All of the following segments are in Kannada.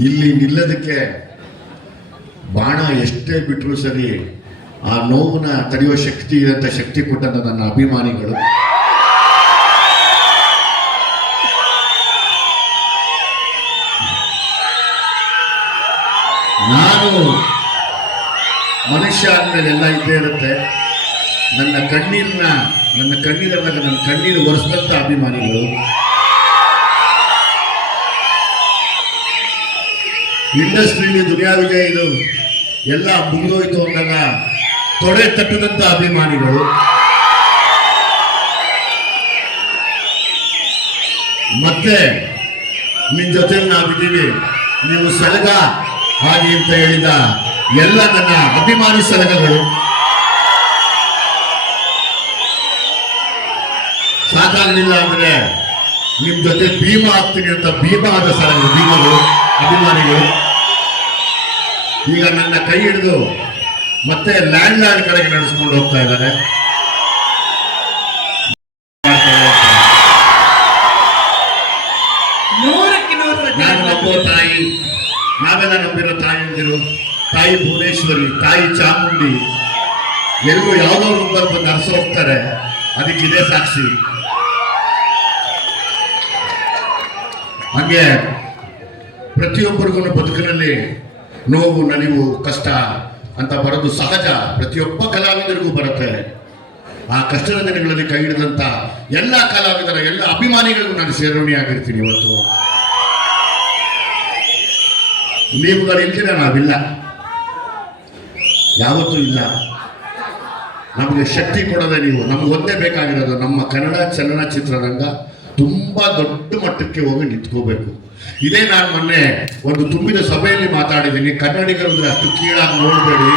ಇಲ್ಲಿ ನಿಲ್ಲದಕ್ಕೆ ಬಾಣ ಎಷ್ಟೇ ಬಿಟ್ಟರು ಸರಿ ಆ ನೋವನ್ನ ತಡೆಯುವ ಶಕ್ತಿ ಇರೋಂಥ ಶಕ್ತಿ ಕೊಟ್ಟಂತ ನನ್ನ ಅಭಿಮಾನಿಗಳು. ನಾನು ಮನುಷ್ಯ ಆದ್ಮೇಲೆ ಎಲ್ಲ ಇದ್ದೇ ಇರುತ್ತೆ. ನನ್ನ ಕಣ್ಣೀರನ್ನ ನನ್ನ ಕಣ್ಣೀರನ್ನ, ನನ್ನ ಕಣ್ಣೀರು ಒರೆಸಿದಂಥ ಅಭಿಮಾನಿಗಳು. ಇಂಡಸ್ಟ್ರಿಲಿ ದುನಿಯಾ ಇದು ಎಲ್ಲ ಮುಗಿದೋಯ್ತು ಅಂದಾಗ ತೊಡೆ ತಟ್ಟದಂತ ಅಭಿಮಾನಿಗಳು. ಮತ್ತೆ ನಿನ್ನ ಜೊತೆ ನಾವಿದ್ದೀವಿ. ನೀವು ಸಲಗ ಹಾಗೆ ಅಂತ ಹೇಳಿದ ಎಲ್ಲ ನನ್ನ ಅಭಿಮಾನಿ ಸಲಗಗಳು. ಸಾಕಾಗಲಿಲ್ಲ ಅಂದ್ರೆ ನಿಮ್ ಜೊತೆ ಭೀಮ ಆಗ್ತೀನಿ ಅಂತ ಭೀಮ ಆದ ಸಲಗ ಭೀಮಗಳು ಅಭಿಮಾನಿಗಳು. ಈಗ ನನ್ನ ಕೈ ಹಿಡಿದು ಮತ್ತೆ ಲ್ಯಾಂಡ್ ಲ್ಯಾಂಡ್ ಕಡೆಗೆ ನಡೆಸ್ಕೊಂಡು ಹೋಗ್ತಾ ಇದ್ದಾರೆ. ನಾನು ತಾಯಿ ನಾವೆಲ್ಲ ನಂಬಿರೋ ತಾಯಿಯಂದಿರು ತಾಯಿ ಭುವನೇಶ್ವರಿ ತಾಯಿ ಚಾಮುಂಡಿ ಎಲ್ರು ಯಾವುದೋ ರೂಪದಲ್ಲಿ ಬಂದು ಹೋಗ್ತಾರೆ. ಅದಕ್ಕೆ ಇದೇ ಸಾಕ್ಷಿ. ಹಂಗೆ ಪ್ರತಿಯೊಬ್ಬರಿಗೂ ಬದುಕಿನಲ್ಲಿ ನೋವು ನಲಿವು ಕಷ್ಟ ಅಂತ ಬರೋದು ಸಹಜ ಪ್ರತಿಯೊಬ್ಬ ಕಲಾವಿದರಿಗೂ ಬರುತ್ತೆ. ಆ ಕಷ್ಟದ ದಿನಗಳಲ್ಲಿ ಕೈ ಹಿಡಿದಂತ ಎಲ್ಲ ಕಲಾವಿದರ ಎಲ್ಲ ಅಭಿಮಾನಿಗಳಿಗೂ ನಾನು ಸೇರೋಣಿಯಾಗಿರ್ತೀನಿ ಇವತ್ತು. ನೀವುಗಳು ಇಲ್ದಿರ ನಾವಿಲ್ಲ. ಯಾವತ್ತೂ ಇಲ್ಲ. ನಮಗೆ ಶಕ್ತಿ ಕೊಡೋದೇ ನೀವು, ನಮ್ಗೆ ಒಂದೇ ಬೇಕಾಗಿರೋದು ನಮ್ಮ ಕನ್ನಡ ಚಲನಚಿತ್ರರಂಗ ತುಂಬಾ ದೊಡ್ಡ ಮಟ್ಟಕ್ಕೆ ಹೋಗಿ ನಿಂತ್ಕೋಬೇಕು. ಇದೇ ನಾನು ಮೊನ್ನೆ ಒಂದು ತುಂಬಿದ ಸಭೆಯಲ್ಲಿ ಮಾತಾಡಿದ್ದೀನಿ. ಕನ್ನಡಿಗರು ಅಷ್ಟು ಕೀಳಾಗಿ ನೋಡಬೇಡಿ.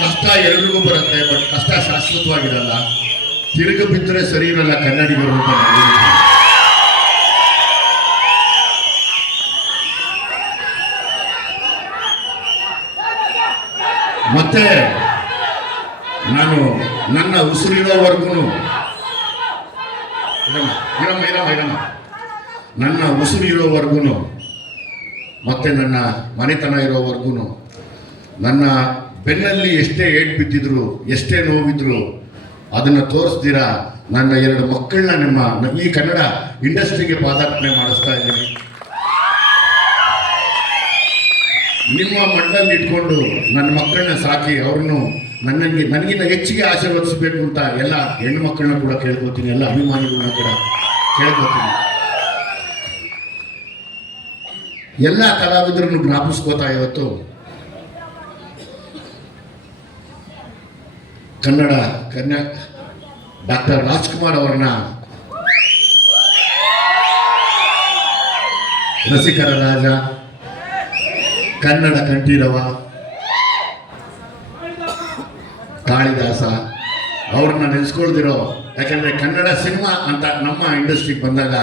ಕಷ್ಟ ಎಲ್ರಿಗೂ ಬರುತ್ತೆ, ಬಟ್ ಕಷ್ಟ ಶಾಶ್ವತವಾಗಿರಲ್ಲ. ತಿರುಗಿ ಬಿದ್ದರೆ ಸರಿ ಇರಲ್ಲ ಕನ್ನಡಿಗರು ಮತ್ತೆ ನಾನು ನನ್ನ ಉಸಿರಿರೋವರೆಗೂ ಇರಮ್ಮ ಇರಮ್ಮ ಇರಮ್ಮ ನನ್ನ ಉಸಿರಿರೋವರೆಗೂ ಮತ್ತೆ ನನ್ನ ಮನೆತನ ಇರೋವರೆಗೂ ನನ್ನ ಬೆನ್ನಲ್ಲಿ ಎಷ್ಟೇ ಏಟ್ ಬಿದ್ದಿದ್ರು, ಎಷ್ಟೇ ನೋವಿದ್ರು, ಅದನ್ನು ತೋರಿಸ್ತೀರಾ? ನನ್ನ ಎರಡು ಮಕ್ಕಳನ್ನ ನಿಮ್ಮ ಈ ಕನ್ನಡ ಇಂಡಸ್ಟ್ರಿಗೆ ಪಾದಾರ್ಪಣೆ ಮಾಡಿಸ್ತಾ ಇದ್ದೀನಿ. ನಿಮ್ಮ ಮಣ್ಣಲ್ಲಿ ಇಟ್ಕೊಂಡು ನನ್ನ ಮಕ್ಕಳನ್ನ ಸಾಕಿ ಅವ್ರನ್ನು ನನಗೆ ನನಗಿಂತ ಹೆಚ್ಚಿಗೆ ಆಶೀರ್ವದಿಸಬೇಕು ಅಂತ ಎಲ್ಲ ಹೆಣ್ಣು ಮಕ್ಕಳನ್ನ ಕೂಡ ಕೇಳ್ಕೊತೀನಿ, ಎಲ್ಲ ಅಭಿಮಾನಿಗಳನ್ನ ಕೂಡ ಕೇಳ್ಕೊತೀನಿ. ಎಲ್ಲ ಕಲಾವಿದರನ್ನು ಜ್ಞಾಪಿಸ್ಕೋತಾ ಇವತ್ತು ಕನ್ನಡ ಕನ್ಯಾ ಡಾಕ್ಟರ್ ರಾಜ್ಕುಮಾರ್ ಅವರನ್ನ ರಸಿಕರ ರಾಜ, ಕನ್ನಡ ಕಂಠೀರವ. ಕಾಳಿದಾಸ, ಅವ್ರನ್ನ ನೆನೆಸ್ಕೊಳ್ದಿರೋ, ಯಾಕಂದ್ರೆ ಕನ್ನಡ ಸಿನಿಮಾ ಅಂತ ನಮ್ಮ ಇಂಡಸ್ಟ್ರಿಗೆ ಬಂದಾಗ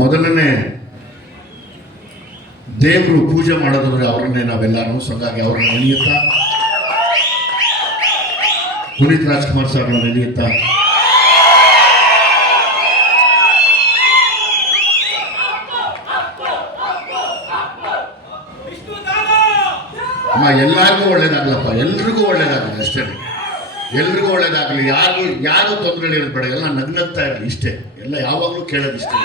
ಮೊದಲನೇ ದೇವರು ಪೂಜೆ ಮಾಡೋದಂದ್ರೆ ಅವರನ್ನೇ ನಾವೆಲ್ಲರೂ ಸಂಗಾಗಿ ಅವ್ರನ್ನ ನೆನೆಯುತ್ತಾ. ಪುನೀತ್ ರಾಜ್ಕುಮಾರ್ ಸರ್ ನೆನೆಯುತ್ತಾ. ಅಮ್ಮ, ಎಲ್ಲರಿಗೂ ಒಳ್ಳೇದಾಗಲಪ್ಪ, ಎಲ್ರಿಗೂ ಒಳ್ಳೇದಾಗಲಿ ಅಷ್ಟೇ. ಎಲ್ರಿಗೂ ಒಳ್ಳೇದಾಗಲಿ. ಯಾರು ಯಾರು ತೊಂದರೆ ಇರೋದು ಬೇಡ. ಎಲ್ಲ ನಗ್ನಗ್ತಾ ಇರಲಿ ಇಷ್ಟೇ. ಎಲ್ಲ ಯಾವಾಗಲೂ ಕೇಳೋದು ಇಷ್ಟೇ.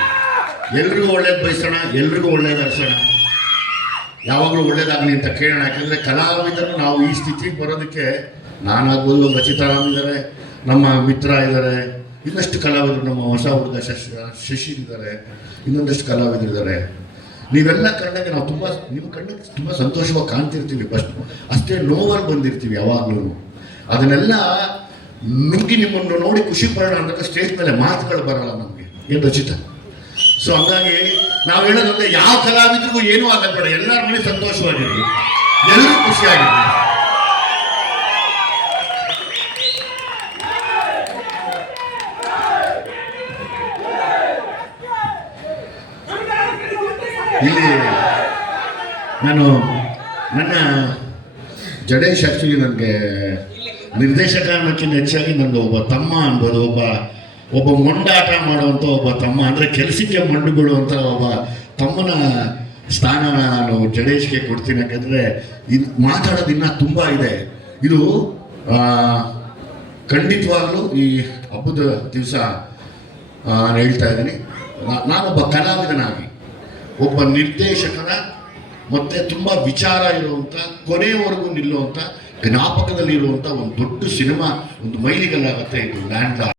ಎಲ್ರಿಗೂ ಒಳ್ಳೇದು ಬಯಸೋಣ, ಎಲ್ರಿಗೂ ಒಳ್ಳೇದು ಹರಿಸೋಣ ಯಾವಾಗಲೂ ಒಳ್ಳೇದಾಗಲಿ ಅಂತ ಕೇಳೋಣ. ಯಾಕಂದರೆ ಕಲಾವಿದರು ನಾವು ಈ ಸ್ಥಿತಿಗೆ ಬರೋದಕ್ಕೆ ನಾನಾಗ್ಬೋದು ರಚಿತಾರಾಮ್ ಇದ್ದಾರೆ, ನಮ್ಮ ಮಿತ್ರ ಇದ್ದಾರೆ. ಇನ್ನಷ್ಟು ಕಲಾವಿದರು, ನಮ್ಮ ಹೊಸ ಹುಡುಗ ಶಶಿ ಶಶಿ ಇದ್ದಾರೆ. ಇನ್ನೊಂದಷ್ಟು ಕಲಾವಿದರು ಇದ್ದಾರೆ. ನೀವೆಲ್ಲ ಕಂಡಂಗೆ ನಾವು ತುಂಬ, ನಿಮ್ಮ ಕಣ್ಣಿಗೆ ತುಂಬ ಸಂತೋಷವಾಗಿ ಕಾಣ್ತಿರ್ತೀವಿ. ಫಸ್ಟ್ ಅಷ್ಟೇ ನೋವಲ್ಲಿ ಬಂದಿರ್ತೀವಿ ಯಾವಾಗಲೂ ಅದನ್ನೆಲ್ಲ ನುಗ್ಗಿ ನಿಮ್ಮನ್ನು ನೋಡಿ ಖುಷಿ ಪಡೋಣ ಸ್ಟೇಜ್ ಮೇಲೆ ಮಾತುಗಳು ಬರಲ್ಲ ನಮಗೆ. ಏನು ರಚಿತ? ಸೊ ಹಂಗಾಗಿ ನಾವು ಹೇಳೋದಂದ್ರೆ ಯಾವ ಕಲಾವಿದರಿಗೂ ಏನೂ ಆಗಲ್ಲ ಬೇಡ ಎಲ್ಲರ ಮನೆ ಎಲ್ಲರೂ ಖುಷಿಯಾಗಿರ್ಲಿ. ಇಲ್ಲಿ ನಾನು ನನ್ನ ಜಡೇಶ್ ಆಕ್ಚುಲಿ ನನಗೆ ನಿರ್ದೇಶಕ ಅನ್ನೋಕ್ಕಿಂತ ಹೆಚ್ಚಾಗಿ ನನ್ನ ಒಬ್ಬ ತಮ್ಮ ಅನ್ಬೋದು ಒಬ್ಬ ಒಬ್ಬ ಮೊಂಡಾಟ ಮಾಡುವಂಥ ಒಬ್ಬ ತಮ್ಮ, ಅಂದರೆ ಕೆಲಸಕ್ಕೆ ಮಂಡುಗಳು ಅಂತ ಒಬ್ಬ ತಮ್ಮನ ಸ್ಥಾನ ನಾನು ಜಡೇಶ್ಗೆ ಕೊಡ್ತೀನಿ. ಯಾಕಂದರೆ ಇದು ಮಾತಾಡೋದು ಇನ್ನೂ ತುಂಬ ಇದೆ. ಇದು ಖಂಡಿತವಾಗ್ಲೂ ಈ ಹಬ್ಬದ ದಿವಸ ನಾನು ಹೇಳ್ತಾ ಇದ್ದೀನಿ. ನಾನೊಬ್ಬ ಕಲಾವಿದನಾಗಿ, ಒಬ್ಬ ನಿರ್ದೇಶಕನ ಮತ್ತೆ ತುಂಬ ವಿಚಾರ ಇರುವಂಥ ಕೊನೆಯವರೆಗೂ ನಿಲ್ಲುವಂಥ ಜ್ಞಾಪಕದಲ್ಲಿರುವಂಥ ಒಂದು ದೊಡ್ಡ ಸಿನಿಮಾ ಒಂದು ಮೈಲಿಗಲ್ಲಾಗುತ್ತೆ ಇದು ಲ್ಯಾಂಡ್